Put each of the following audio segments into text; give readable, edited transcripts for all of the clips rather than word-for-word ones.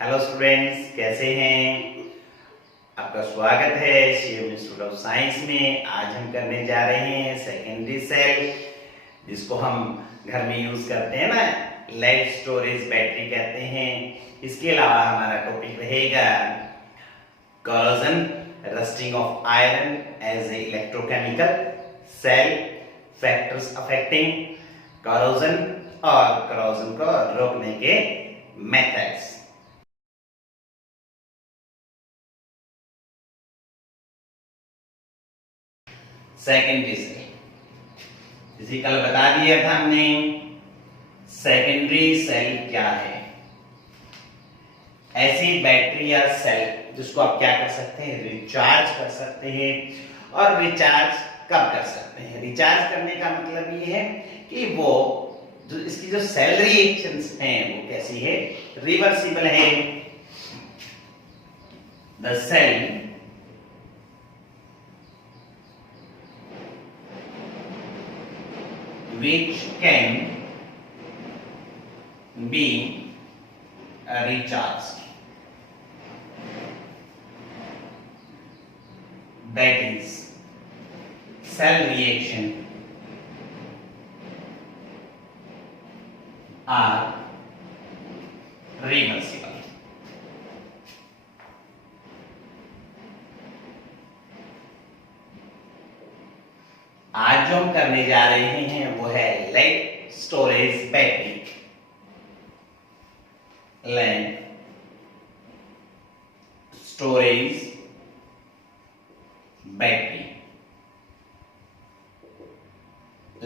Hello students, कैसे हैं? आपका स्वागत है सीएम इंस्टीट्यूट ऑफ साइंस में। आज हम करने जा रहे हैं सेकेंडरी सेल, जिसको हम घर में यूज करते हैं ना, लेड स्टोरेज बैटरी कहते हैं। इसके अलावा हमारा टॉपिक रहेगा corrosion, rusting of iron as a electrochemical cell, factors affecting corrosion और कॉरोजन को रोकने के मेथड्स। सेकेंडरी सेल, जैसे कल बता दिया था हमने, सेकेंडरी सेल क्या है? ऐसी बैटरी या सेल जिसको आप क्या कर सकते हैं, रिचार्ज कर सकते हैं। और रिचार्ज कब कर सकते हैं? रिचार्ज करने का मतलब ये है कि वो जो इसकी जो सेल रिएक्शंस हैं वो कैसी है, रिवर्सिबल है। The cell which can be recharged, that is cell reaction are reversible। आज जो हम करने जा रहे हैं वो है lead storage battery. Lead storage battery.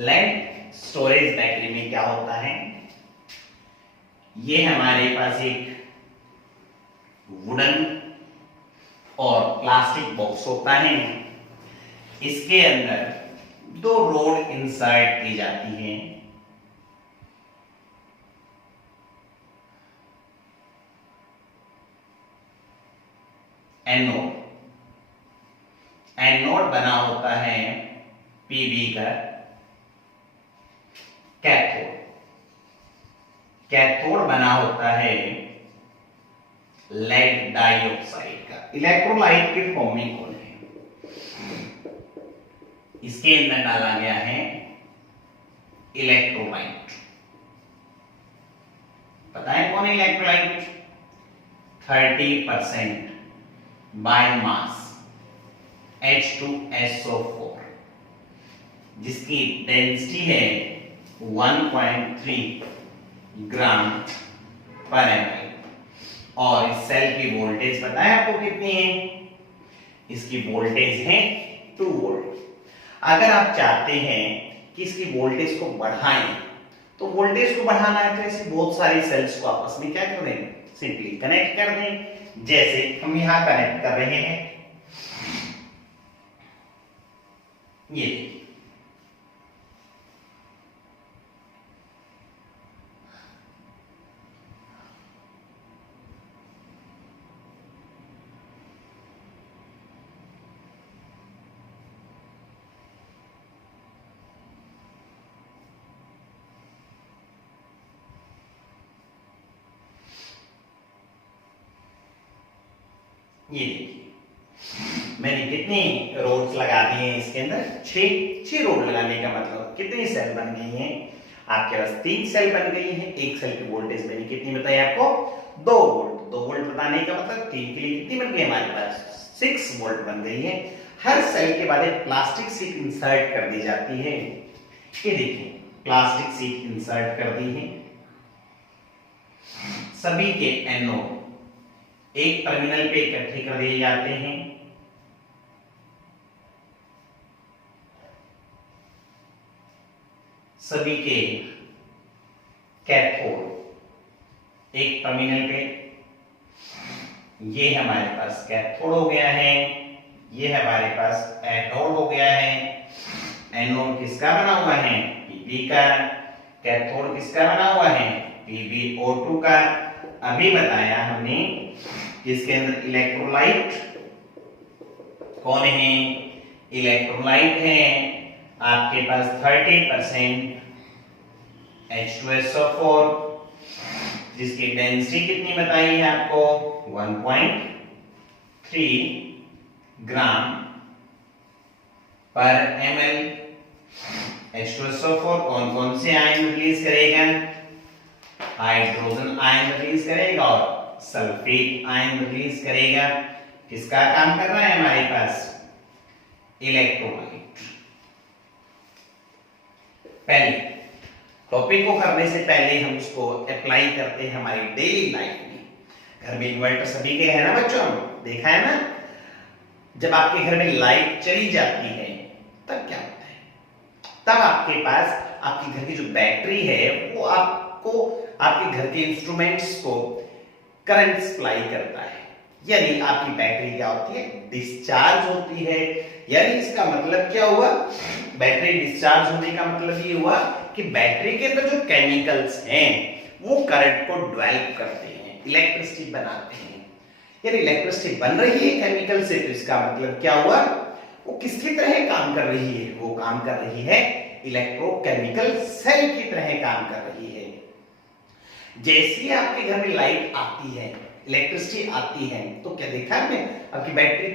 Lead storage battery में क्या होता है, ये हमारे पास एक वुडन और प्लास्टिक बॉक्स होता है। इसके अंदर दो रोड इंसर्ट की जाती हैं। एनोड, एनोड बना होता है पीबी का। कैथोड, कैथोड बना होता है लेड डाइऑक्साइड का। इलेक्ट्रोलाइट के फॉर्म में कौन है? इसके अंदर डाला गया है इलेक्ट्रोलाइट। पता है कौन है इलेक्ट्रोलाइट? 30% बाय मास H2SO4, जिसकी डेंसिटी है 1.3 ग्राम पर ml। और इस सेल की वोल्टेज पता है आपको कितनी है? इसकी वोल्टेज है 2 वोल्ट। अगर आप चाहते हैं कि इसकी वोल्टेज को बढ़ाएं, तो वोल्टेज को बढ़ाना है तो ऐसी बहुत सारी सेल्स को आपस में क्या कर दें, सिंपली कनेक्ट कर दें। जैसे हम यहां कनेक्ट कर रहे हैं, ये देखिए मैंने कितनी रोड्स लगा दी हैं इसके अंदर, 6 रोड लगाने का मतलब कितनी सेल बन गई हैं? आपके पास 3 सेल बन गई हैं। एक सेल की वोल्टेज मैंने कितनी बताई आपको? 2 वोल्ट। 2 वोल्ट बताने का मतलब 3 के लिए कितनी बन गई हमारे पास? 6 वोल्ट बन गई है। हर सेल के बाद एक प्लास्टिक शीट इंसर्ट कर दी जाती है। ये देखिए प्लास्टिक शीट इंसर्ट कर दी है। सभी के एनोड एक टर्मिनल पे इकट्ठे कर दिए जाते हैं। सभी के कैथोड एक टर्मिनल पे, ये हमारे पास कैथोड हो गया है, ये हमारे पास एनोड हो गया है। एनोड किसका बना हुआ है? पीबी का। कैथोड किसका बना हुआ है? PbO2 का। अभी बताया हमने इसके अंदर इलेक्ट्रोलाइट कौन है? इलेक्ट्रोलाइट है आपके पास 30% H2SO4, जिसकी डेंसिटी कितनी बताई है आपको 1.3 ग्राम पर ml। H2SO4 कौन कौन से आयन रिलीज करेगा? हाइड्रोजन आयन रिलीज करेगा और सल्फेट आयन रिलीज करेगा। किसका काम कर रहा है हमारे पास? इलेक्ट्रोलाइट। पहले टॉपिक को करने से पहले हम उसको अप्लाई करते हैं हमारी डेली लाइफ में। घर में इन्वर्टर सभी के है ना बच्चों, देखा है ना? जब आपके घर में लाइट चली जाती है तब क्या होता है? तब आपके पास आपके घर की जो बैटरी है वो आपको आपके घर के इंस्ट्रूमेंट्स को करंट सप्लाई करता है। यानी आपकी बैटरी क्या होती है? डिस्चार्ज होती है। यानी इसका मतलब क्या हुआ? बैटरी डिस्चार्ज होने का मतलब ये हुआ कि बैटरी के अंदर जो केमिकल्स हैं वो करंट को डेवलप करते हैं, इलेक्ट्रिसिटी बनाते हैं। यानी इलेक्ट्रिसिटी बन रही है केमिकल से, तो इसका मतलब क्या हुआ? वो किसकी तरह काम कर रही है? वो काम कर रही है इलेक्ट्रोकेमिकल सेल की तरह काम कर रही है। जैसे ही आपके घर में लाइट आती है, इलेक्ट्रिसिटी आती है, तो क्या देखा हमने? आपकी बैटरी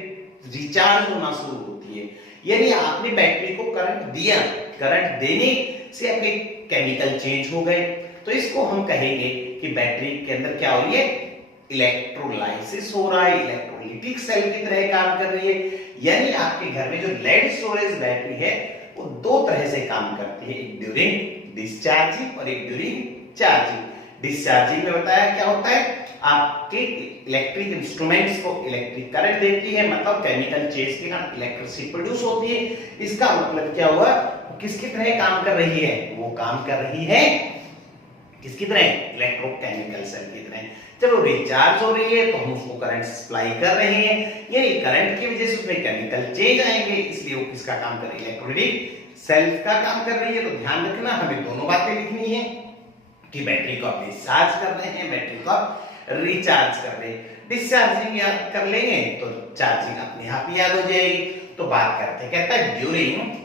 रिचार्ज होना शुरू होती है। यानी आपने बैटरी को करंट दिया, करंट देने से आपके केमिकल चेंज हो गए। तो इसको हम कहेंगे कि बैटरी के अंदर क्या हो रही है? इलेक्ट्रोलाइसिस हो रहा है, इलेक्ट्रोलाइटिक सेल की तरह काम कर रही है। यानी आपके घर में जो लेड स्टोरेज बैटरी है वो दो तरह से काम करती है, एक ड्यूरिंग डिस्चार्जिंग और एक ड्यूरिंग चार्जिंग। डिस्चार्जिंग में बताया क्या होता है? आपके इलेक्ट्रिक इंस्ट्रूमेंट्स को इलेक्ट्रिक करंट देती है, मतलब केमिकल चेंज के कारण इलेक्ट्रिसिटी प्रोड्यूस होती है। इसका मतलब क्या हुआ? किसकी तरह काम कर रही है? वो काम कर रही है किसकी तरह? इलेक्ट्रोकेमिकल सेल की तरह। जब वो रिचार्ज हो रही है तो हम उसको करंट सप्लाई कर रहे हैं, यानी करंट की वजह से उसमें केमिकल चेंज आएंगे, इसलिए वो किसका काम कर रही है? इलेक्ट्रोलाइटिक सेल का काम कर रही है। तो ध्यान रखना, हमें दोनों बातें लिखनी है कि बैटरी को आप डिस्चार्ज कर रहे हैं, बैटरी को आप रिचार्ज कर रहे हैं। डिस्चार्जिंग याद कर लेंगे तो चार्जिंग अपने आप ही याद हो जाएगी। तो बात करते हैं, कहता है during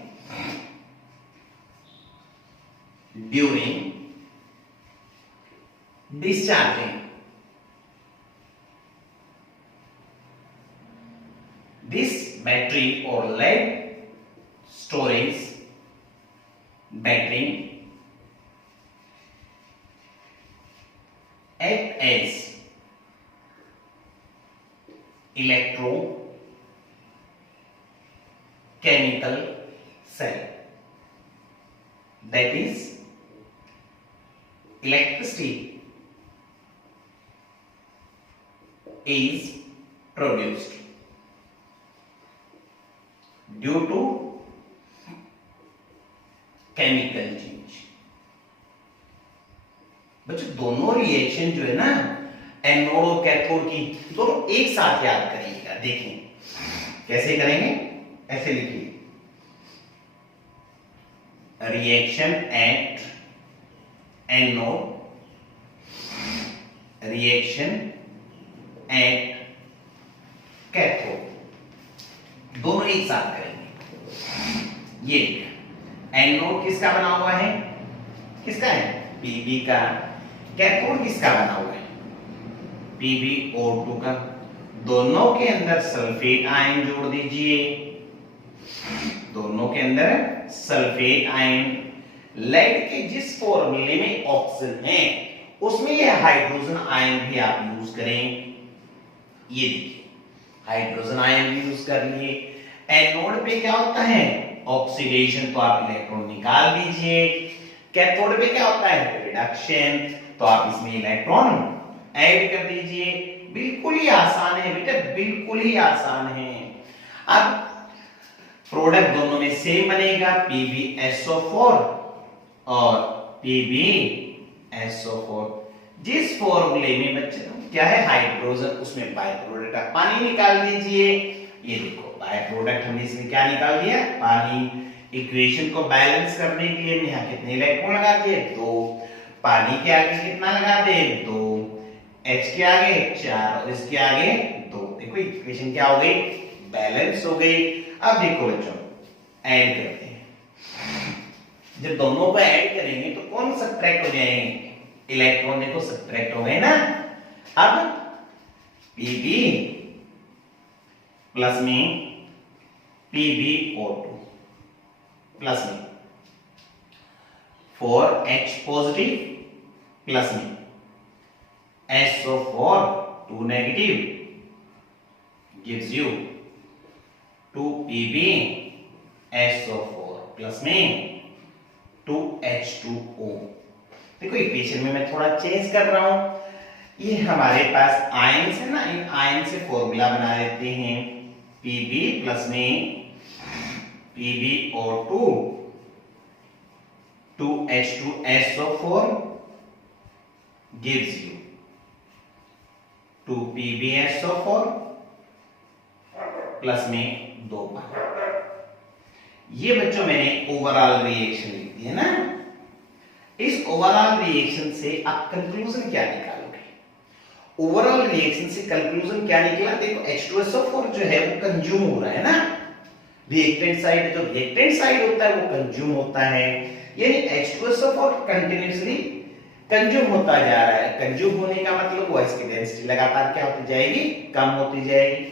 discharging this battery or lead storage battery act as electrochemical cell, that is electricity is produced due to chemical change। बच्चों दोनों रिएक्शन जो है ना, एनोड और कैथोड की, दोनों एक साथ याद करिएगा। देखें कैसे करेंगे, ऐसे लिखिए, reaction at anode, reaction at cathode, दोनों एक साथ करेंगे। ये एनोड किसका बना हुआ है? किसका है? Pb का। कैथोड किसका बना हुआ है? PbO2 का। दोनों के अंदर सल्फेट आयन जोड़ दीजिए, दोनों के अंदर सल्फेट आयन। लेड के जिस फॉर्मूले में ऑक्सीजन है उसमें ये हाइड्रोजन आयन भी आप यूज करें। ये देखिए हाइड्रोजन आयन भी यूज कर लिए। एनोड पे क्या होता है? ऑक्सीडेशन, तो आप इलेक्ट्रॉन निकाल दीजिए। कैथोड पे क्या होता है? रिडक्शन, तो आप इसमें इलेक्ट्रॉन ऐड कर दीजिए। बिल्कुल ही आसान है बेटा, बिल्कुल ही आसान है। अब प्रोडक्ट दोनों में सेम बनेगा, PbSO4 और PbSO4। जिस फॉर्मूले में बच्चे क्या है हाइड्रोजन, उसमें बाय प्रोडक्ट आप पानी निकाल दीजिए। ये देखो बाय प्रोडक्ट हमने इसमें क्या निकाल दिया? पानी। इक्वेशन को बैलेंस करने के लिए यहाँ कितने इलेक्ट्रॉन लगा दिए? 2। पानी के आगे कितना लगा दे? 2। H के आगे 4 और इसके आगे 2। देखो इक्वेशन क्या हो गई? बैलेंस हो गई। अब देखो बच्चों ऐड करते हैं। जब दोनों को ऐड करेंगे तो कौन सब्ट्रैक्ट हो जाएंगे? इलेक्ट्रॉन देखो सब्ट्रैक्ट हो गए ना। अब Pb प्लस में PbO2 प्लस में 4H पॉजिटिव प्लस में SO4 2 negative gives you 2Pb SO4 plus में 2H2O। देखो इक्वेशन में मैं थोड़ा चेंज कर रहा हूं। ये हमारे पास आयंस है ना, इन आयन से फॉर्मूला बना देते हैं। Pb प्लस में PbO2 2H2SO4 gives you 2PbSO4 plus में 2 पाई। ये बच्चों मैंने ओवरऑल रिएक्शन लिख दी है ना। इस ओवरऑल रिएक्शन से आप कंक्लूजन क्या निकालोगे? ओवरऑल रिएक्शन से कंक्लूजन क्या निकला? देखो H2SO4 जो है वो कंज्यूम हो रहा है ना, रिएक्टेंट साइड, जो रिएक्टेंट साइड होता है वो कंज्यूम होता है, यानी H2SO4 कंटीन्यूअसली कंज्यूम होता जा रहा है। कंज्यूम होने का मतलब वो इसकी डेंसिटी लगातार क्या होती जाएगी? कम होती जाएगी।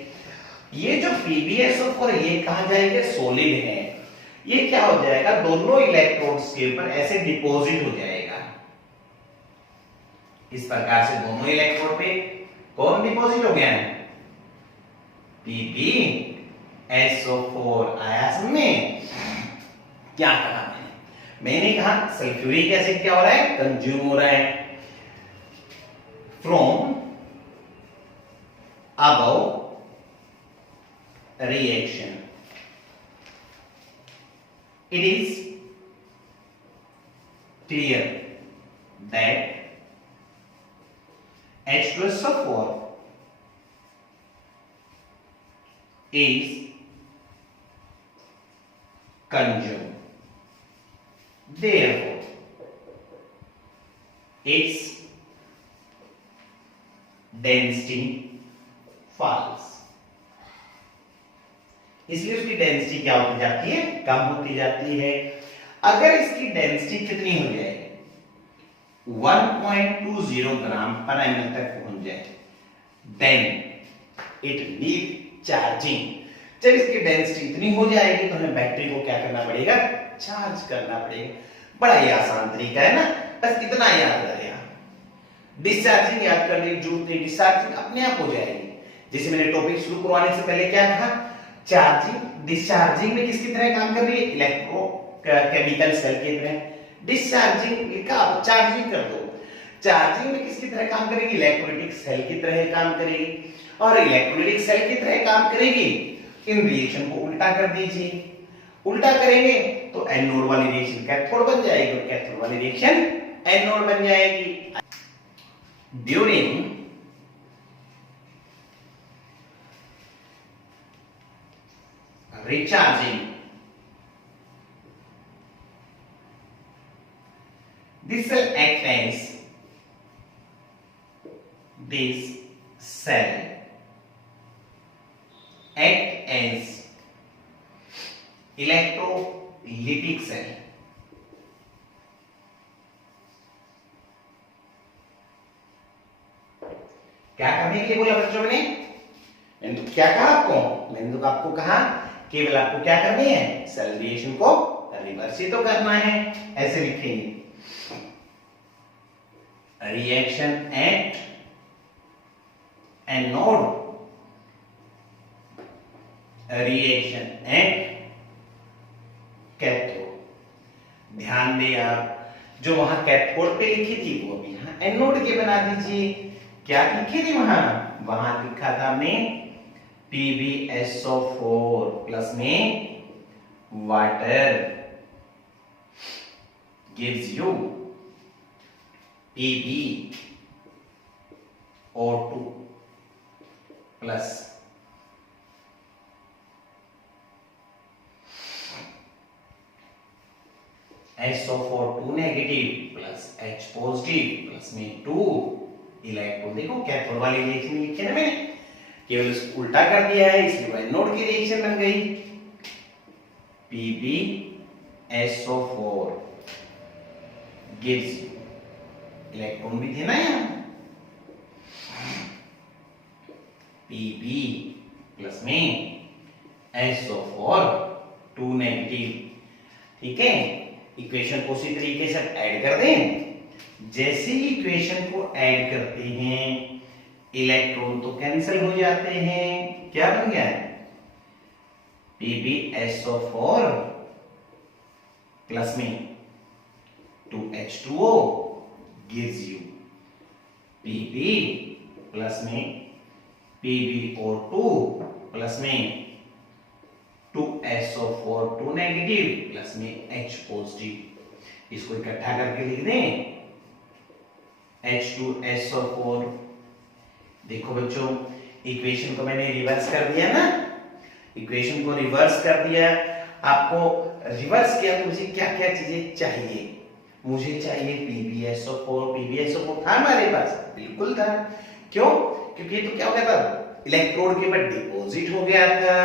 ये जो PbSO4 ये कहा जाएगा सॉलिड है, ये क्या हो जाएगा? दोनों इलेक्ट्रोड्स के ऊपर ऐसे डिपॉजिट हो जाएगा। इस प्रकार से दोनों इलेक्ट्रोड पे कौन डिपॉजिट हो गया है? PbSO4 आया समझ? क्या कहा मैंने कहा सल्फ्यूरिक एसिड क्या हो रहा है? कंज्यूम हो रहा है from above reaction. It is clear that H2SO4 is consumed. Therefore, its density falls. इसलिए उसकी डेंसिटी क्या होती जाती है? कम होती जाती है। अगर इसकी डेंसिटी कितनी हो जाए? 1.20 ग्राम पर ml तक पहुंच जाए, देन इट नीड चार्जिंग। जब इसकी डेंसिटी इतनी हो जाएगी तो हमें बैटरी को क्या करना पड़ेगा? चार्ज करना पड़ेगा। बड़ा ही आसान तरीका है ना, बस इतना याद रखेगा। डिस्चार्जिंग याद कर ली, जूट डिस्चार्जिंग अपने आप हो जाएगी। जैसे मैंने टॉपिक शुरू करवाने से पहले क्या कहा? चार्जिंग डिस्चार्जिंग में किसकी तरह काम कर रही है? इलेक्ट्रो केमिकल सेल की तरह। डिस्चार्जिंग लिखा, आप चार्जिंग कर दो। चार्जिंग में किसकी तरह काम करेगी? इलेक्ट्रोलाइटिक सेल की तरह काम करेगी। और इलेक्ट्रोलाइटिक सेल की तरह काम करेगी, इन रिएक्शन को उल्टा कर दीजिए। उल्टा करेंगे तो एनोड वाली रिएक्शन कैथोड बन जाएगी और कैथोड वाली रिएक्शन एनोड बन जाएगी। During recharging, this cell act as this cell act as electrolytic cell। क्या करने के लिए बोला बच्चों ने? मैंने तो क्या कहा आपको? मैंने तो आपको कहा केवल आपको क्या करनी है? सेल रिएक्शन को रिवर्स ही तो करना है। ऐसे लिखेंगे, reaction at anode, reaction at cathode. ध्यान दें आप, जो वहां कैथोड पे लिखी थी वो भी यहां एनोड के बना दीजिए। क्या लिखी थी वहां? वहां लिखा था हमने PbSO4 प्लस में water gives you PbO2 plus SO4 2 negative plus H positive plus में 2 इलेक्ट्रॉन। देखो कैथोड वाली रिएक्शन लिखी है ना मैंने, केवल इसको उल्टा कर दिया है, इसलिए एनोड की रिएक्शन बन गई। PbSO4 gives इलेक्ट्रॉन भी थे ना यहाँ, Pb प्लस में SO4 2 नेगेटिव। ठीक है, इक्वेशन को उसी तरीके से ऐड कर दें। जैसे ही इक्वेशन को ऐड करते हैं इलेक्ट्रॉन तो कैंसिल हो जाते हैं, क्या बन गया है PbSO4 प्लस में 2H2O gives you Pb plus में PbO2 प्लस में 2SO4 2 नेगेटिव प्लस में H पॉजिटिव। इसको इकट्ठा करके लिख दें H2SO4। देखो बच्चों, इक्वेशन को मैंने रिवर्स कर दिया ना, इक्वेशन को रिवर्स कर दिया। आपको रिवर्स किया तो मुझे क्या क्या चीजें चाहिए, मुझे चाहिए PbSO4। PbSO4 था हमारे पास, बिल्कुल था। क्यों? क्योंकि ये तो क्या हो गया था, इलेक्ट्रोड के ऊपर डिपॉजिट हो गया था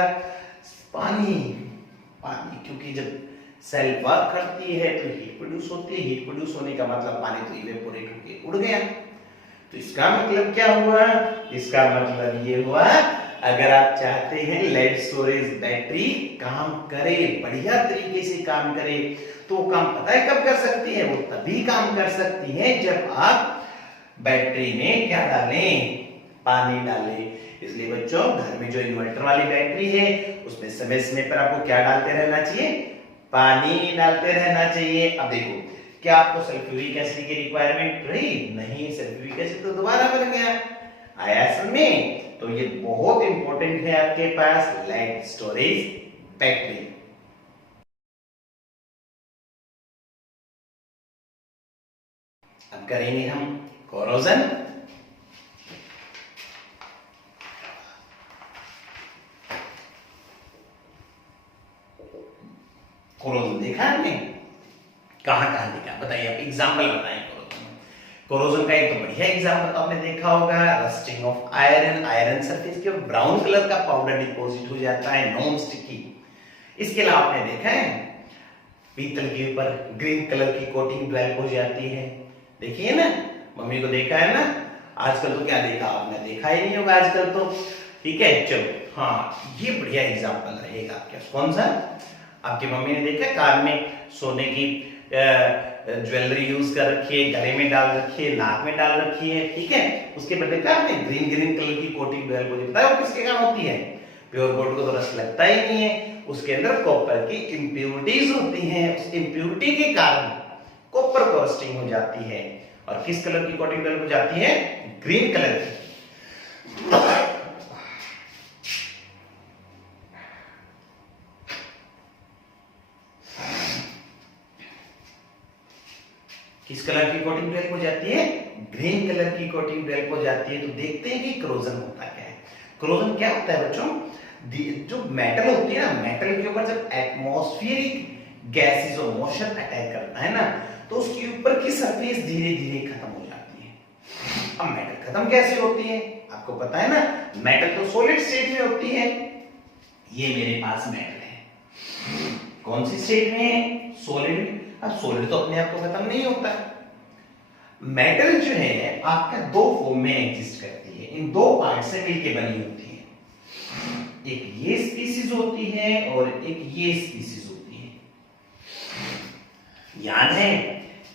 पानी। क्योंकि जब सेल वर्क करती है तो हीट प्रोड्यूस होती है, हीट प्रोड्यूस होने का मतलब पानी तो इवेपोरेट होके उड़ गया। तो इसका मतलब क्या हुआ, इसका मतलब ये हुआ, अगर आप चाहते हैं लेड स्टोरेज बैटरी काम करे, बढ़िया तरीके से काम करे, तो काम पता है कब कर सकती है, वो तभी काम कर सकती है जब आप बैटरी में क्या डालें, पानी डालें। इसलिए बच्चों, घर में जो इन्वर्टर वाली बैटरी है उसमें समय समय पर आपको क्या डालते रहना चाहिए, पानी डालते रहना चाहिए। अब देखो, क्या आपको सल्फ्यूरिक एसिड की रिक्वायरमेंट रही? नहीं, सल्फ्यूरिक एसिड तो दोबारा बन गया आयस में। तो ये बहुत इंपॉर्टेंट है आपके पास लेड स्टोरेज बैटरी। अब करेंगे हम कोरोजन। कोरोजन देखा आपने, कहां कहां देखा, बताइए आप, एग्जांपल बताएं। कोरोजन का एक तो बढ़िया एग्जांपल तो आपने देखा होगा, rusting of iron. Iron surface के ब्राउन कलर का पाउडर डिपॉजिट हो जाता है, नॉन स्टिकी। इसके अलावा आपने देखा है पीतल के ऊपर ग्रीन कलर की कोटिंग डेवलप हो जाती है, देखिए ना, मम्मी को देखा है ना। आजकल तो क्या देखा आपने, देखा ही नहीं होगा आजकल तो। ठीक है, चलो, हाँ, ये बढ़िया एग्जांपल रहेगा आपके। कौन सा? आपकी मम्मी ने देखा कार में सोने की ज्वेलरी यूज कर रखी है, गले में डाल रखी है, नाक में डाल रखी है, ठीक है, उसके बाद देखा आपने ग्रीन ग्रीन कलर की कोटिंग डेवलप हो जाती है। वो किसके कारण होती है? प्योर गोल्ड को तो रस लगता ही नहीं है, उसके अंदर कॉपर की इंप्योरिटीज होती हैं। उस इंप्योरिटी के कारण कॉपर को रस्टिंग हो जाती है। और किस कलर की कोटिंग डेवलप हो जाती है? ग्रीन कलर की। किस कलर की कोटिंग डेवलप हो जाती है? ग्रीन कलर की कोटिंग डेवलप हो जाती है। तो देखते हैं कि कोरोजन होता क्या है। कोरोजन क्या होता है बच्चों? जो मेटल होती है ना, मेटल के ऊपर जब एटमॉस्फेरिक गैसेस और मॉइस्चर अटैक करता है ना, तो उसके ऊपर की सरफेस धीरे धीरे खत्म हो जाती है। अब मेटल खत्म कैसे होती है? आपको पता है ना, मेटल तो सॉलिड स्टेट में होती है। ये मेरे पास मेटल है, कौन सी स्टेट में है? सॉलिड। अब सॉलिड तो अपने आप को खत्म नहीं होता। मेटल जो है आपका दो फॉर्म में एग्जिस्ट करती है, इन दो पार्ट से मिलकर बनी होती है। एक ये स्पीसीज होती है और एक ये स्पीसीज होती है। याद है,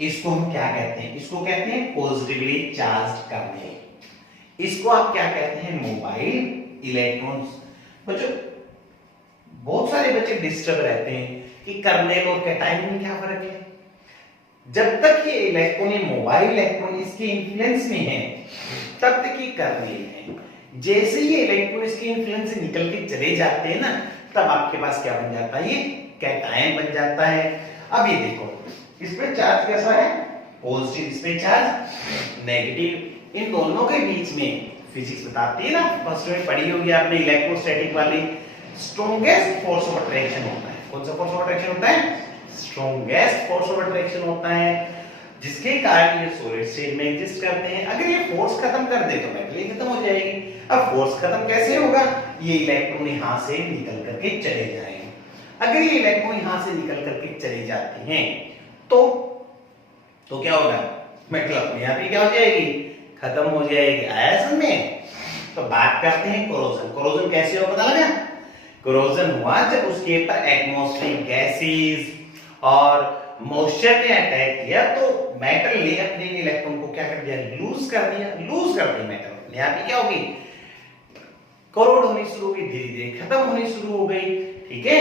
इसको हम क्या कहते हैं? इसको कहते हैं पॉजिटिवली चार्ज्ड कर्नेल। इसको आप क्या कहते हैं? Mobile electrons. बच्चों, बहुत सारे बच्चे डिस्टर्ब रहते हैं कि कर्नेल और कैटायन में क्या फर्क है। जब तक ये इलेक्ट्रॉन, ये मोबाइल इलेक्ट्रॉन इसके इन्फ्लुएंस में है, तब तक ये कर्नेल है। जैसे ये इलेक्ट्रॉन इसके इन्फ्लुएंस से निकल के चले जाते हैं ना, तब आपके पास क्या बन जाता है? ये कैटायन बन जाता है। अब ये देखो, इसमें चार्ज कैसा है? पॉजिटिव, इसमें चार्ज नेगेटिव। इन दोनों के बीच में फिजिक्स बताती है ना, फर्स्ट में पढ़ी होगी आपने इलेक्ट्रोस्टैटिक वाली, स्ट्रॉन्गेस्ट फोर्स ऑफ अट्रैक्शन होता है। कौन सा फोर्स ऑफ अट्रैक्शन होता है? स्ट्रॉन्गेस्ट फोर्स ऑफ अट्रैक्शन होता है, जिसके कारण ये सॉलिड स्टेट में एग्जिस्ट करते हैं। अगर ये फोर्स खत्म कर दे तो मेटल खत्म हो जाएगी। अब फोर्स खत्म कैसे होगा? ये इलेक्ट्रॉन यहां से निकल करके चले जाएंगे। अगर ये इलेक्ट्रॉन यहां से निकल करके चले जाते हैं तो क्या होगा? मेटल अपने आप ही क्या हो जाएगी, खत्म हो जाएगी। आया समझ में? तो बात करते हैं कोरोजन। कोरोजन कैसे हो पता लगा? कोरोजन हुआ जब उसके ऊपर एटमॉस्फेरिक गैसेस और मॉइस्चर ने अटैक किया तो मेटल ने अपने इलेक्ट्रॉन को क्या कर दिया, लूज कर दिया मेटल अपने आप ही क्या होगी, कोरोड होनी शुरू हो गई, धीरे धीरे खत्म होनी शुरू हो गई। ठीक है,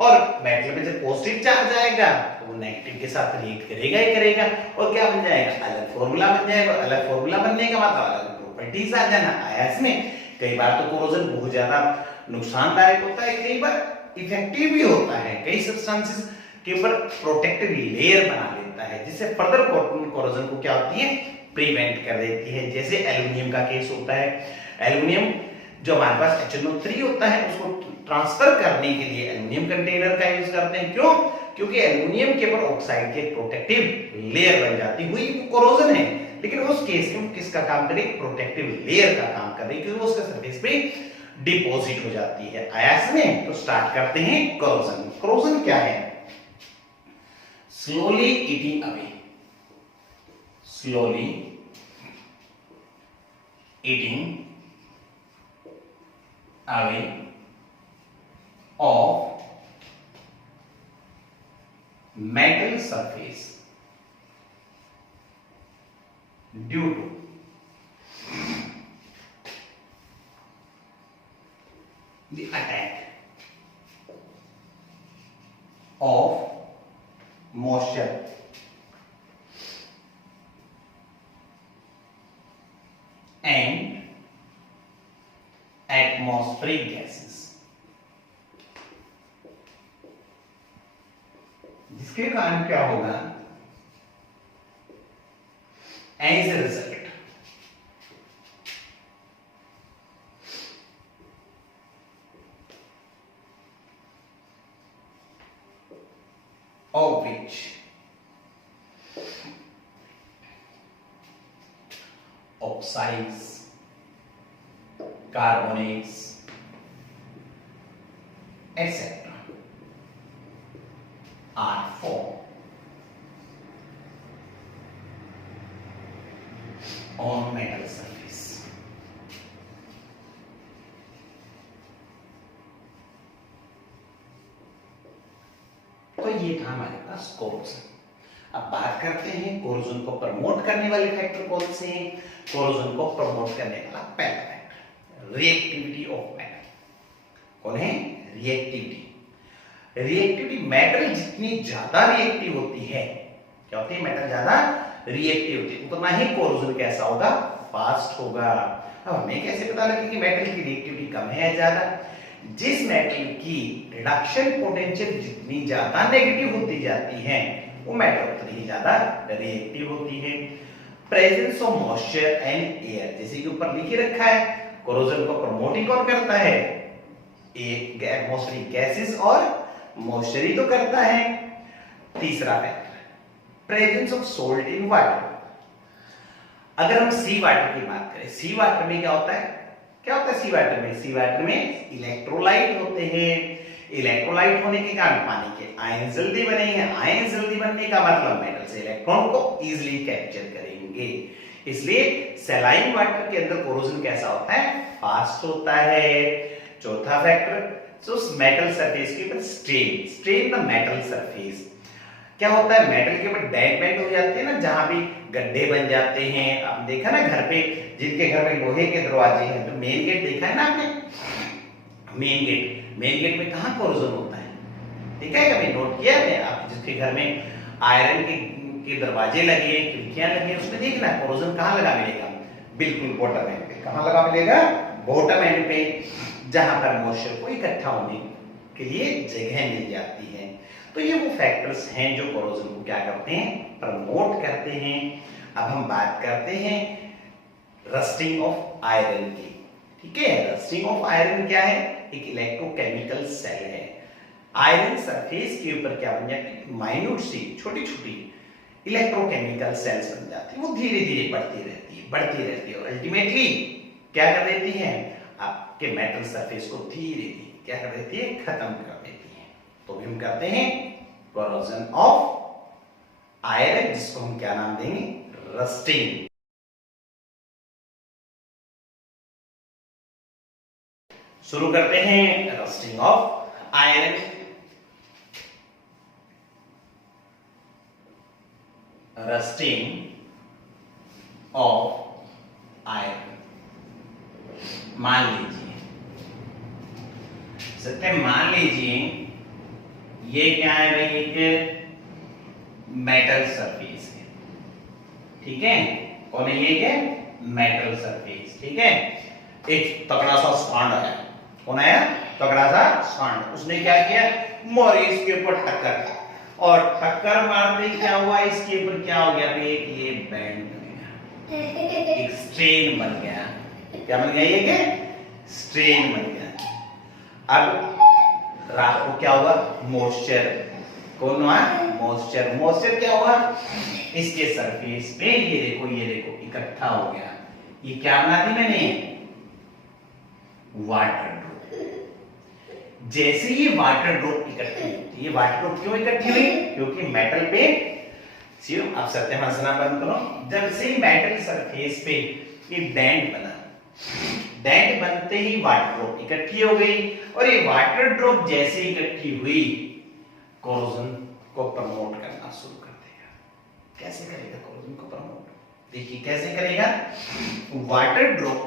और मेटल में जब पॉजिटिव चार्ज आएगा तो वो नेगेटिव के साथ रिएक्ट करेगा ही करेगा, और क्या बन जाएगा, अलग फॉर्मूला बन जाएगा। अलग फॉर्मूला बनने का मतलब अलग प्रॉपर्टीज आ जाना। आया इसमें? कई बार तो कोरोजन बहुत ज्यादा नुकसानदायक होता है, कई बार इफेक्टिव भी होता है, कई सब्सटेंसेस के ऊपर प्रोटेक्टिव लेयर बना लेता है जिससे फर्दर कोरोजन को क्या होती है, प्रिवेंट कर देती है। जैसे एल्युमिनियम का केस होता है। एल्युमिनियम जो हमारे पास HNO3 होता है उसको ट्रांसफर करने के लिए एल्युमिनियम कंटेनर का यूज करते हैं। क्यों? क्योंकि एल्युमिनियम के ऊपर ऑक्साइड के प्रोटेक्टिव लेयर बन जाती हुई कोरोजन है, लेकिन उस केस में किसका काम करे, प्रोटेक्टिव लेयर का काम कर रही, क्योंकि उसके सरफेस पे डिपॉजिट हो जाती है। आया इसमें? तो स्टार्ट करते हैं कोरोजन। कोरोजन क्या है? Slowly eating away, slowly eating away of metal surface due to the attack of moisture and atmospheric gases, जिसके कारण क्या होगा, as a result of which oxides, carbonates, etc. are formed on metal surface. तो ये था हमारे पास corrosion. अब बात करते हैं कोरोजन को प्रमोट करने वाले फैक्टर कौन से हैं। कोरोजन को प्रमोट करने वाला पहला फैक्टर रिएक्टिविटी ऑफ मेटल। कौन है? रिएक्टिविटी। रिएक्टिविटी, मेटल जितनी ज्यादा रिएक्टिव होती है, क्या होती है, मेटल ज्यादा रिएक्टिव होती है, उतना ही कोरोजन कैसा होगा, फास्ट होगा। अब हमें कैसे पता लगे कि मेटल की रिएक्टिविटी कम है या ज्यादा? जिस मेटल की रिडक्शन पोटेंशियल जितनी ज्यादा नेगेटिव होती जाती है वो मेटल उतनी ही ज्यादा रिएक्टिव होती है। Presence of moisture and air, जैसे कि ऊपर लिख रखा है, कोरोजन को प्रमोट कौन करता है, एटमॉस्फेरिक गैसेस और मॉइस्चर ही तो करता है। तीसरा factor presence of salt in water. अगर हम सी वाटर की बात करें, सी वाटर में क्या होता है, क्या होता है सी वाटर में? सी वाटर में इलेक्ट्रोलाइट होते हैं। इलेक्ट्रोलाइट होने के कारण पानी के आयन जल्दी बनेंगे। आयन जल्दी बनने का मतलब मेटल से इलेक्ट्रॉन को इजीली कैप्चर करेंगे। इसलिए सैलाइन वाटर के अंदर कोरोजन कैसा होता है, फास्ट होता है। चौथा फैक्टर, so मेटल सरफेस के ऊपर स्ट्रेन द मेटल सरफेस। क्या होता है, मेटल के ऊपर डेड बेंड हो जाते हैं ना, जहां भी गड्ढे बन जाते हैं। आप देखा ना घर पे, जिनके घर में लोहे के दरवाजे हैं, तो मेन गेट देखा है ना आपने, मेन गेट में कहां कोरोजन होता है, देखा है कभी, नोट किया है आप? जिसके घर में आयरन के दरवाजे लगे, खिड़कियां लगी, उसमें देखना कोरोजन कहां लगा मिलेगा, बिल्कुल बॉटम एंड पे। कहां लगा मिलेगा? बॉटम एंड पे, जहां पर मॉइस्चर को इकट्ठा होने के लिए जगह मिल जाती है। तो ये वो फैक्टर्स हैं जो कोरोजन को क्या करते हैं, प्रमोट करते हैं। अब हम बात करते हैं रस्टिंग ऑफ आयरन की। ठीक है, रस्टिंग ऑफ आयरन क्या है, एक इलेक्ट्रोकेमिकल सेल है। आयरन सरफेस के ऊपर क्या बन जाती है, माइन्यूट सी छोटी छोटी इलेक्ट्रोकेमिकल सेल्स बन जाती है। वो धीरे धीरे बढ़ती रहती है और अल्टीमेटली क्या कर देती है, आपके मेटल सरफेस को धीरे धीरे क्या कर देती है, खत्म कर देती है। तो भी हम करते हैं कोरोजन ऑफ आयरन, जिसको हम क्या नाम देंगे, रस्टिंग। शुरू करते हैं rusting of iron. Rusting of iron. मान लीजिए सत्य, मान लीजिए ये क्या है भाई, एक मेटल सरफेस है, ठीक है। कौन है ये? मेटल सरफेस, ठीक है। एक तगड़ा सा सांड आया। कौन आया? तगड़ा सा सांड। उसने क्या किया? मारी इसके ऊपर टक्कर, और टक्कर मारते क्या हुआ, इसके ऊपर क्या हो गया भाई, ये बैंड बन गया, एक स्ट्रेन बन गया। क्या बन गया? ये क्या? स्ट्रेन बन गया। अब रात को क्या हुआ? मॉइस्चर। कौन हुआ? मॉइस्चर। मॉइस्चर क्या हुआ? इसके सरफेस पे ये देखो इकट्ठा हो गया। ये क्या बना दी मैंने? Water drop. जैसे ये वाटर ड्रॉप इकट्ठी होती, ये वाटर ड्रॉप क्यों इकट्ठी हुई? क्योंकि मेटल पे, आप सत्य हंसना बंद करो, जब से मेटल सरफेस पे ये बैंड बना, बैंड बनते ही वाटर ड्रॉप इकट्ठी हो गई, और ये वाटर ड्रॉप जैसे इकट्ठी हुई, कोरोजन को प्रमोट करना शुरू कर देगा। कैसे करेगा कोरोजन को प्रमोट? देखिए कैसे करेगा। Water drop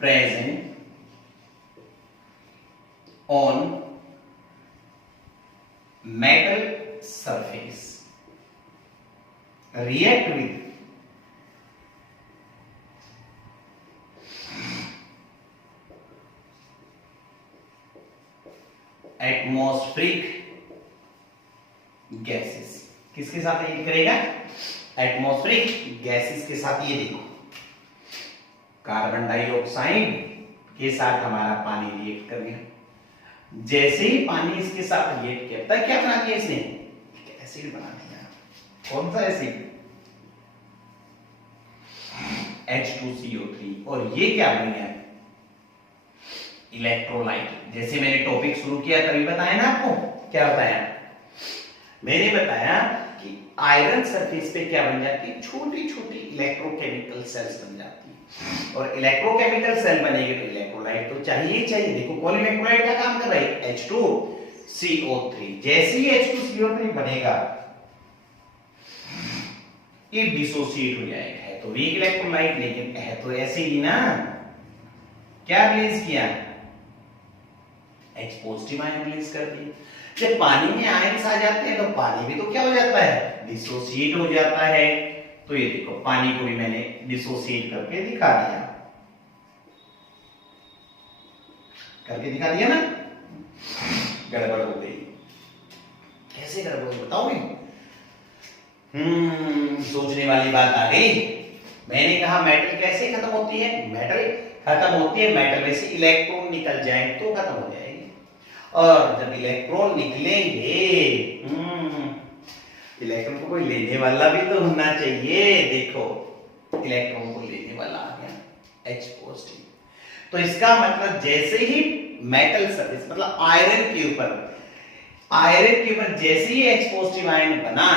present on metal surface react with atmospheric gases। किसके साथ रिएक्ट करेगा? एटमॉस्फेरिक गैसेस के साथ। ये देखो कार्बन डाइऑक्साइड के साथ हमारा पानी रिएक्ट कर गया। जैसे ही पानी इसके साथ रिएक्ट किया, तब क्या बना दिया इसने? एक एसिड बना दिया। कौन सा एसिड? H2CO3। और ये क्या बन गया? इलेक्ट्रोलाइट। जैसे मैंने टॉपिक शुरू किया तभी बताया ना आपको। क्या बताया? मैंने बताया कि आयरन सरफेस पे क्या बन जाती है? छोटी छोटी इलेक्ट्रोकेमिकल सेल्स बन जाती है, और इलेक्ट्रोकेमिकल सेल बनेगी तो इलेक्ट्रोलाइट तो चाहिए ही चाहिए। देखो कौन इलेक्ट्रोलाइट का काम कर रहा है? H2CO3। जैसे ही H2CO3 बनेगा, ये डिसोसिएट हो जाएगा। है तो वीक इलेक्ट्रोलाइट, लेकिन है तो ऐसे ही ना। क्या रिलीज किया? H पॉजिटिव आयन रिलीज कर दिए। जब पानी में आयन्स आ जाते हैं तो पानी भी तो क्या हो जाता है? डिसोसिएट हो जाता है। तो ये देखो पानी को भी मैंने डिसोसिएट करके दिखा दिया, ना। गड़बड़ हो गई। कैसे गड़बड़ हुई बताओगे? सोचने वाली बात आ गई। मैंने कहा मेटल कैसे खत्म होती है? मेटल खत्म होती है, मेटल में से इलेक्ट्रॉन निकल जाए तो खत्म हो जाएगी। और जब इलेक्ट्रॉन निकलेंगे, इलेक्ट्रॉन को कोई लेने वाला भी तो होना चाहिए। देखो इलेक्ट्रॉन को लेने वाला आ गया H पॉजिटिव। तो इसका मतलब जैसे ही मेटल सरफेस मतलब आयरन के ऊपर जैसे ही H पॉजिटिव आयन बना,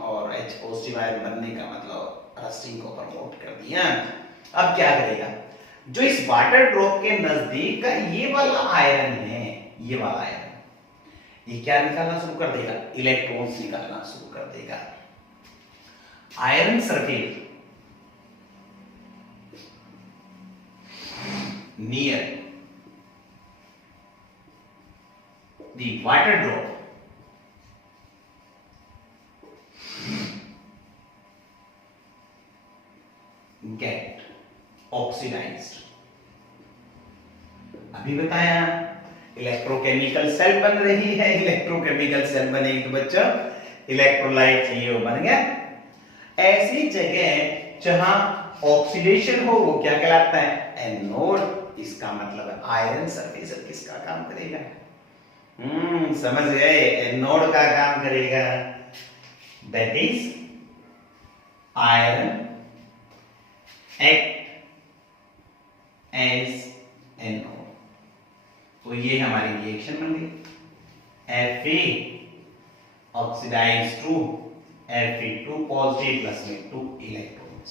और H पॉजिटिव आयन बनने का मतलब रस्टिंग को प्रमोट कर दिया। अब क्या करेगा? जो इस वाटर ड्रॉप के नजदीक का ये वाला आयरन है, ये वाला आयरन, ये क्या निकालना शुरू कर देगा? इलेक्ट्रॉन्स निकालना शुरू कर देगा। Iron surface near the water drop get oxidized. अभी बताया इलेक्ट्रोकेमिकल सेल बन रही है। इलेक्ट्रोकेमिकल सेल बनेगी तो बच्चा इलेक्ट्रोलाइट चाहिए, वो बन गया। ऐसी जगह जहां ऑक्सीडेशन हो वो क्या कहलाता है? एनोड। इसका मतलब आयरन सरफेस किसका काम करेगा? समझ गए? एनोड का काम करेगा। That is iron act as anode. तो ये हमारी रिएक्शन बन गई। Fa oxidize to Fe2 positive plus में 2 इलेक्ट्रॉन्स।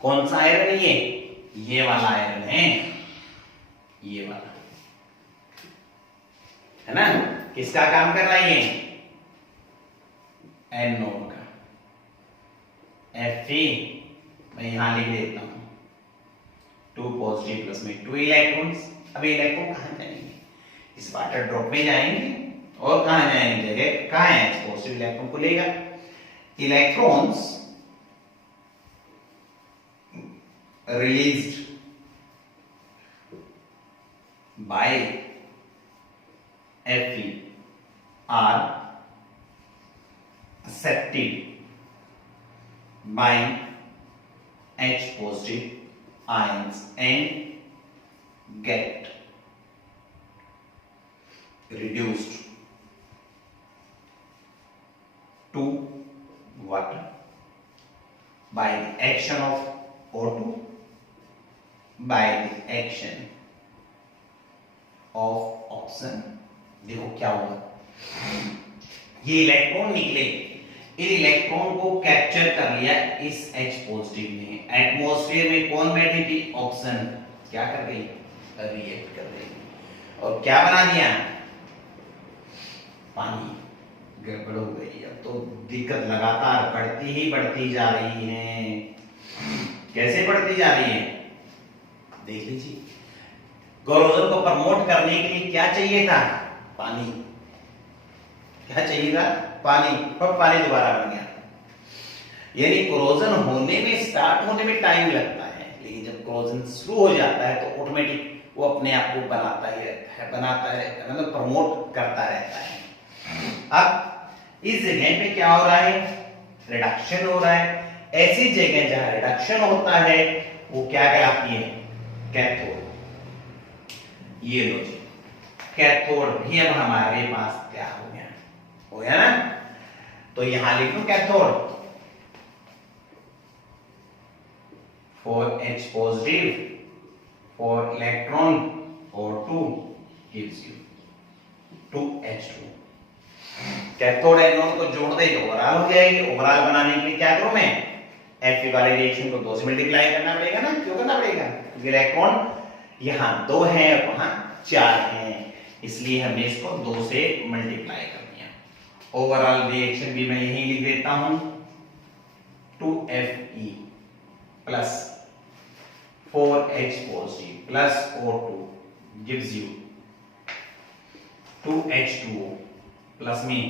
कौन सा आयरन है ये वाला आयरन है, ये वाला है ना। किसका काम कर रहा है ये, एन नोड का। Fe मैं यहां लिख देता हूं 2 पॉजिटिव प्लस में 2 इलेक्ट्रॉन्स। अभी इलेक्ट्रॉन कहां जाएंगे, इस वाटर ड्रॉप में जाएंगे और कहां जाएंगे, जगह कहां है, पॉजिटिव इलेक्ट्रॉन को लेगा। Electrons released by Fe are accepted by H positive ions and get reduced to water by the action of O2, by the action of oxygen। देखो क्या हुआ, ये इलेक्ट्रॉन निकले, इन इलेक्ट्रॉन को कैप्चर कर लिया इस H पॉजिटिव ने। एटमॉस्फेयर में कौन बैठी थी, ऑक्सीजन, क्या कर रही, रिएक्ट कर रही और क्या बना दिया, पानी। गड़बड़ हो गई, अब तो दिक्कत लगातार बढ़ती ही बढ़ती जा रही है। कैसे बढ़ती जा रही है, देख लीजिए। कोरोजन को प्रमोट करने के लिए क्या चाहिए था, पानी। क्या चाहिए था, पानी, और पानी दोबारा बन गया। यानी कोरोजन होने में, स्टार्ट होने में टाइम लगता है, लेकिन जब कोरोजन शुरू हो जाता है तो ऑटोमेटिक वो अपने आप को बनाता ही रहता है, मतलब प्रमोट करता रहता है। अब इस जगह पे क्या हो रहा है, रिडक्शन हो रहा है। ऐसी जगह जहां रिडक्शन होता है वो क्या कहलाती है, कैथोड। ये लो जी, कैथोड भी अब हमारे पास क्या हो गया ना। तो यहां लिख लो cathode, for H positive, for electron O2 gives you 2H2। Cathode anode को जोड़ दे तो ओवरऑल हो जाएगी। ओवरऑल बनाने के लिए क्या करूं मैं, Fe वाले रिएक्शन को 2 से मल्टीप्लाई करना पड़ेगा ना। क्यों करना पड़ेगा, क्योंकि इलेक्ट्रॉन यहां 2 है और वहां 4 है, इसलिए हमने इसको 2 से मल्टीप्लाई कर दिया। ओवरऑल रिएक्शन भी मैं यही लिख देता हूं, 2Fe plus 4H positive plus O2 gives you 2H2O plus में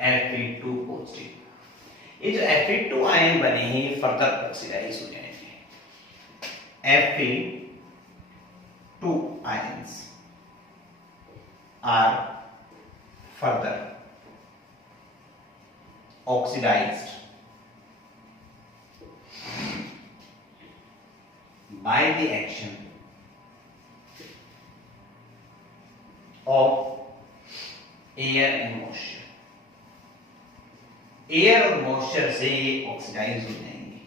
Fe2 पॉजिटिव। ये जो Fe2 आयन बने हैं ये फर्दर ऑक्सीडाइज हो जाएंगे। Fe2 ions are further oxidized by the action of air and moisture। Air और मॉइस्चर से ये ऑक्सीडाइज हो जाएंगे।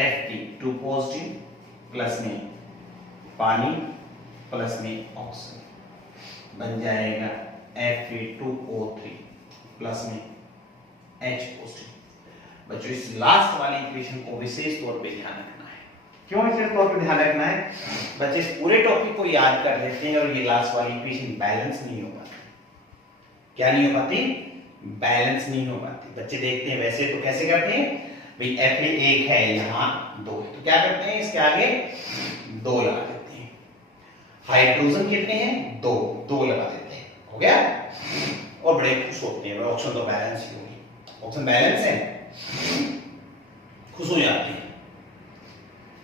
Fe2 पॉजिटिव प्लस में पानी प्लस में ऑक्सीजन बन जाएगा Fe2O3 प्लस में H पॉजिटिव। बच्चों इस लास्ट वाली इक्वेशन को विशेष तौर पे ध्यान रखना है। क्यों विशेष तौर पे ध्यान रखना है, बच्चे इस पूरे टॉपिक को याद कर लेते हैं और ये लास्ट वाली इक्वेशन बैलेंस नहीं हो पाती। क्या नहीं हो पाती, बैलेंस नहीं हो पाती। बच्चे देखते हैं वैसे तो कैसे करते हैं, भाई Fe1 है यहाँ 2 है तो क्या करते हैं इसके आगे 2 लगा देते हैं। हाइड्रोजन कितने हैं, 2 लगा देते हैं, हो गया। और बड़े खुश होते हैं, ऑक्सीजन तो बैलेंस ही होगी, ऑक्सीजन बैलेंस है, खुश हो जाते हैं।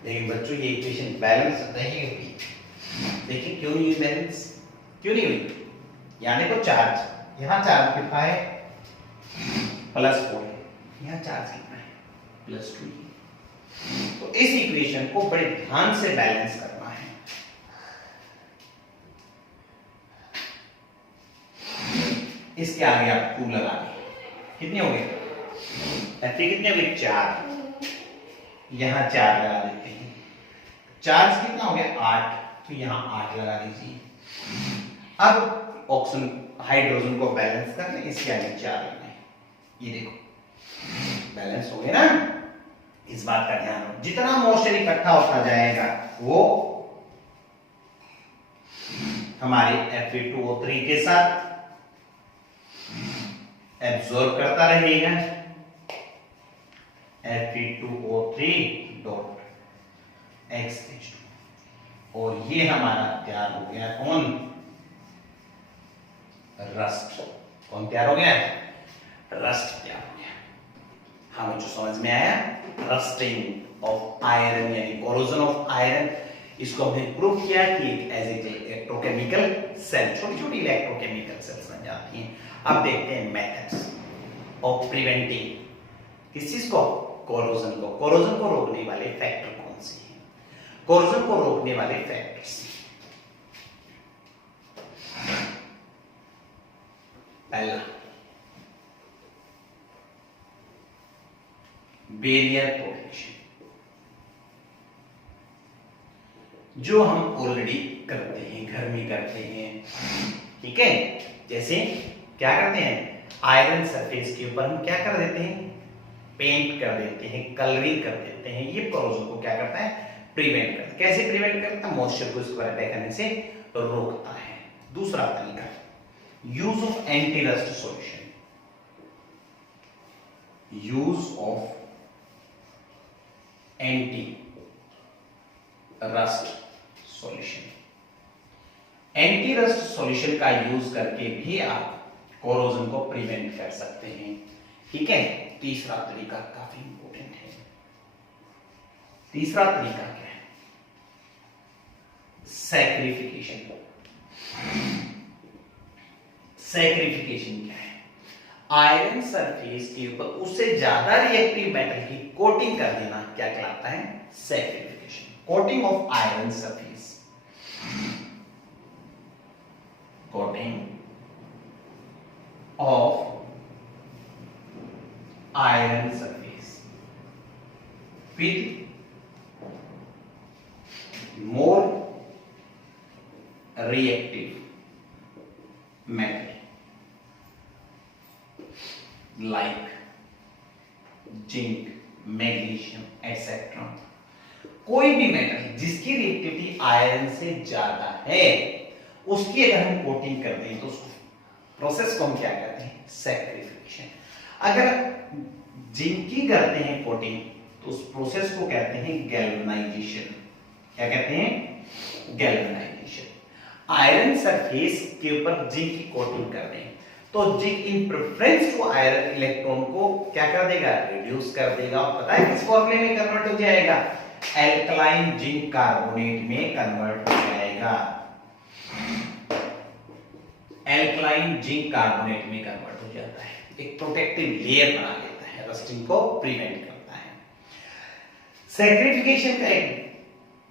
लेकिन बच्चों ये इक्वेशन बैलेंस नहीं होगी। देखिए क्यों नहीं हुई बैलेंस, क्यों नहीं हुई, यानी को चार्ज यहाँ चार्ज कितना है +4 है, यहाँ चार्ज कितना है +2 है। तो इस इक्वेशन को बड़े ध्यान से बैलेंस करना है। इसके आगे आप 2 लगा दें, कितने हो गए Fe कितने हो गए 4, यहां 4 लगा देते हैं। चार्ज कितना हो गया 8, तो यहां 8 लगा दीजिए। अब ऑक्सीजन हाइड्रोजन को बैलेंस कर लें, इसके आगे 4 में ये देखो बैलेंस हो गया ना। इस बात का ध्यान रखो, जितना मॉइस्चर इकट्ठा होता जाएगा वो हमारे Fe2O3 के साथ एब्जॉर्ब करता रहेगा, Fe2O3 डॉट X और ये हमारा तैयार हो गया कौन, रस्ट। कौन तैयार हो गया, रस्ट तैयार हो गया। हमें जो समझ में आया, रस्टिंग ऑफ आयरन यानी कोरोजन ऑफ आयरन, इसको हमने प्रूव किया कि एज ए इलेक्ट्रोकेमिकल सेल, छोटी छोटी इलेक्ट्रोकेमिकल सेल्स बन जाती हैं। अब देखते हैं मेथड्स ऑफ प्रिवेंटिंग किस चीज को, कोरोजन को। कोरोजन को रोकने वाले फैक्टर कौन से हैं, कोरोजन को रोकने वाले फैक्टर्स, पहला बैरियर प्रोटेक्शन, जो हम ऑलरेडी करते हैं, घर में करते हैं, ठीक है। जैसे क्या करते हैं, आयरन सरफेस के ऊपर हम क्या कर देते हैं, पेंट कर देते हैं, कलरिंग कर देते हैं। ये कोरोजन को क्या करता है, प्रिवेंट करता है। कैसे प्रिवेंट करता है, मॉइस्चर को इसको अटैक करने से रोकता है। दूसरा तरीका, use of anti rust solution, use of anti rust solution. Anti rust solution का यूज करके भी आप कोरोजन को प्रिवेंट कर सकते हैं, ठीक है। तीसरा तरीका काफी इंपॉर्टेंट है। तीसरा तरीका क्या है, सैक्रिफिकेशन। सैक्रिफिकेशन क्या है, आयरन सरफेस के ऊपर उससे ज्यादा रिएक्टिव मेटल की कोटिंग कर देना क्या कहलाता है, sacrification. Coating of iron surface, coating of iron surface with more reactive metal like zinc, magnesium etcetera. कोई भी मेटल जिसकी रिएक्टिविटी आयरन से ज्यादा है, उसकी अगर हम कोटिंग कर दें तो उस प्रोसेस को हम क्या कहते हैं, सैक्रिफिकेशन। अगर जिंक की करते हैं कोटिंग तो उस प्रोसेस को कहते हैं गैल्वेनाइजेशन। क्या कहते हैं, गैल्वेनाइजेशन। आयरन सरफेस के ऊपर जिंक की कोटिंग कर दें तो zinc in preference to iron electron को क्या कर देगा, रिड्यूस कर देगा। और पता है किस फॉर्मूले में कन्वर्ट हो जाएगा, एल्कलाइन जिंक कार्बोनेट में कन्वर्ट हो जाएगा। एल्कलाइन जिंक कार्बोनेट में कन्वर्ट हो जाता है, एक प्रोटेक्टिव लेयर बना लेता है, रस्टिंग को प्रिवेंट करता है। सैक्रिफिकेशन का एक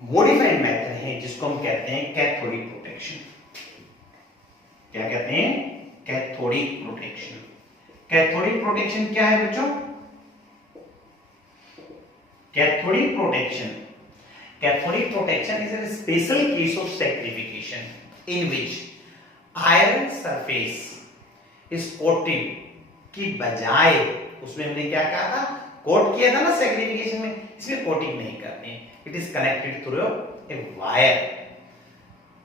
मॉडिफाइड मेथड है जिसको हम कहते हैं कैथोडिक प्रोटेक्शन। क्या कहते हैं, कैथोडिक प्रोटेक्शन। कैथोडिक प्रोटेक्शन क्या है बच्चों, cathodic protection, cathodic protection is a special case of saccharification in which iron surface is coated की बजाय, उसमें हमने क्या कहा था, कोट किया था ना सैक्रिफिकेशन में, इसमें कोटिंग नहीं करनी, it is connected through a wire.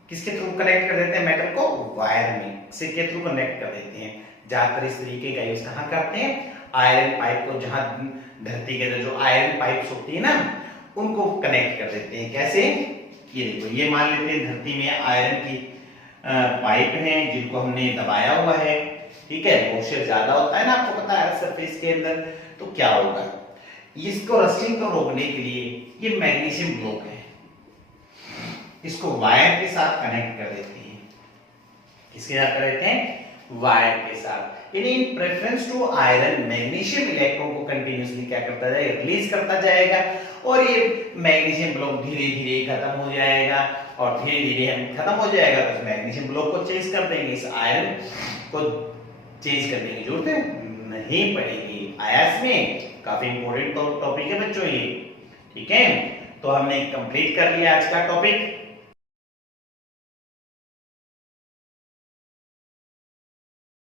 किसके थ्रू कनेक्ट कर देते हैं मेटल को, वायर में से के थ्रू कनेक्ट कर देते हैं। ज्यादातर इस तरीके का यूज कहां करते हैं, आयरन पाइप को, जहां धरती के जो आयरन पाइप्स होती है ना, उनको कनेक्ट कर देते हैं। कैसे, ये देखो, ये मान लेते हैं धरती में आयरन की पाइप है जिनको हमने दबाया हुआ है, ठीक है। मॉइस्चर ज्यादा होता है ना, आपको पता है सरफेस के अंदर, तो क्या होगा, इसको रस्टिंग को रोकने के लिए ये मैग्नीशियम ब्लॉक है, इसको वायर के साथ कनेक्ट कर देते हैं। किसके साथ कर देते हैं, वायर के साथ। यानी in preference to iron, magnesium electron को कंटिन्यूअसली क्या करता जाएगा, रिलीज करता जाएगा, और ये मैग्नीशियम ब्लॉक धीरे धीरे खत्म हो जाएगा, और धीरे धीरे हम खत्म हो जाएगा तो मैग्नीशियम ब्लॉक को चेंज कर देंगे, इस आयरन को चेंज करने की जरूरत नहीं पड़ेगी। आयस में काफी इंपॉर्टेंट टॉपिक है बच्चों ये, ठीक है। तो हमने कंप्लीट कर लिया आज का टॉपिक।